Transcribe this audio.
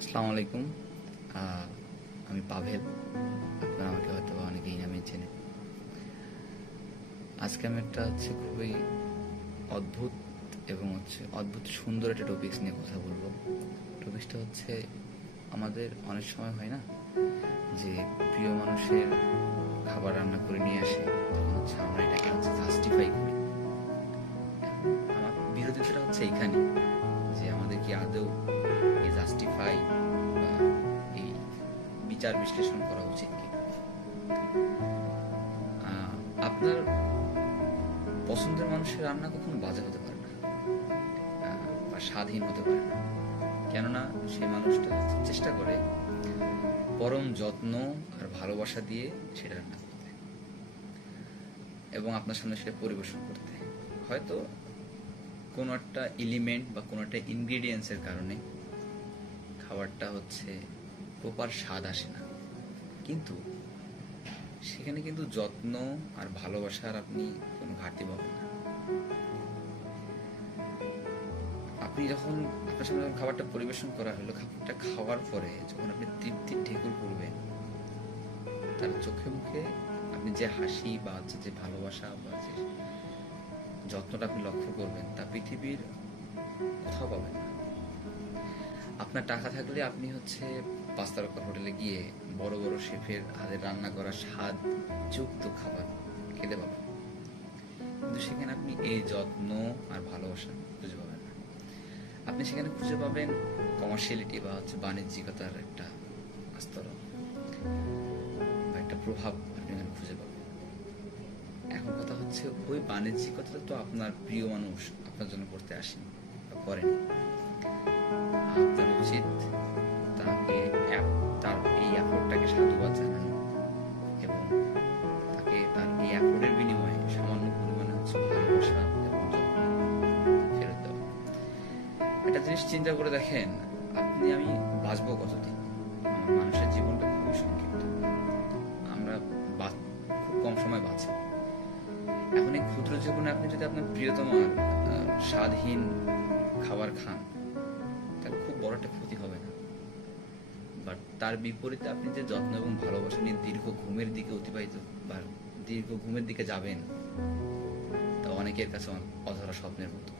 আসসালামু আলাইকুম। আমি পাভেল। আপনারা আমাকে হয়তো অনেকেই নামে চেনে। আজকে আমি একটা খুবই অদ্ভুত এবং অদ্ভুত সুন্দর একটা টপিকস নিয়ে কথা বলবো। টপিকসটা আমাদের অনেক সময় হয় না যে প্রিয় মানুষের খাবার রান্না করে নিয়ে আসে, তখন আমরা এটাকে জাস্টিফাই করি। আমার বিরোধিতাটা এইখানে যে আমাদের কি আদৌ এই জাস্টিফাই বা এই বিচার বিশ্লেষণ করা উচিত কি? আপনার পছন্দের মানুষের রান্না কখনো বাজে হতে পারে না, বা স্বাদহীন হতে পারে না, কেননা সেই মানুষটা চেষ্টা করে পরম যত্ন আর ভালোবাসা দিয়ে সেটা রান্না করতে এবং আপনার সামনে সেটা পরিবেশন করতে। হয়তো কোনো একটা এলিমেন্ট বা কোনো একটা ইনগ্রিডিয়েন্টসের কারণে খাবারটা প্রপার স্বাদ আসে না, কিন্তু সেখানে কিন্তু যত্ন আর ভালোবাসার আপনি কোনো ঘাটতি পাবেন না। আপনি যখন আপনার সামনে যখন খাবারটা পরিবেশন করা হলো, খাবারটা খাওয়ার পরে যখন আপনি তৃপ্তির ঢেকুর পড়বেন, তার চোখে মুখে আপনি যে হাসি বা যে ভালোবাসা বা যে যত্নটা আপনি লক্ষ্য করবেন, তা পৃথিবীর কোথাও পাবেন না। আপনার টাকা থাকলে আপনি 5 তারকা হোটেলে গিয়ে বড় বড় শেফের হাতের রান্না করা স্বাদ যুক্ত খাবার খেতে পাবেন, কিন্তু সেখানে আপনি এই যত্ন আর ভালোবাসা খুঁজে পাবেন না। আপনি সেখানে খুঁজে পাবেন কমার্শিয়ালিটি বা বাণিজ্যিকতার একটা আস্তরণ বা একটা প্রভাব আপনি এখানে খুঁজে পাবেন। এখন কথা ওই বাণিজ্যিকতা তো আপনার প্রিয় মানুষ আপনার জন্য করতে আসেনি বা করেনি। আপনার উচিত তাকে তার এই এফোর্টটাকে সাধুবাদ জানানো এবং তাকে তার এই এফোর্টের বিনিময়ে সামান্য পরিমাণে ভালোবাসা এবং যত্ন ফেরত দেওয়া। একটা জিনিস চিন্তা করে দেখেন, আপনি আমি বাঁচবো কতদিন? আমার মানুষের জীবনটা খুবই সংক্ষিপ্ত, আমরা খুব কম সময় বাঁচি। এখন এই ক্ষুদ্র জীবনে আপনি যদি আপনার প্রিয়তমার স্বাদহীন খাবার খান, তাহলে খুব বড় একটা ক্ষতি হবে না। বাট তার বিপরীতে আপনি যে যত্ন এবং ভালোবাসা নিয়ে দীর্ঘ ঘুমের দিকে যাবেন, তা অনেকের কাছে অধরা স্বপ্নের মতো।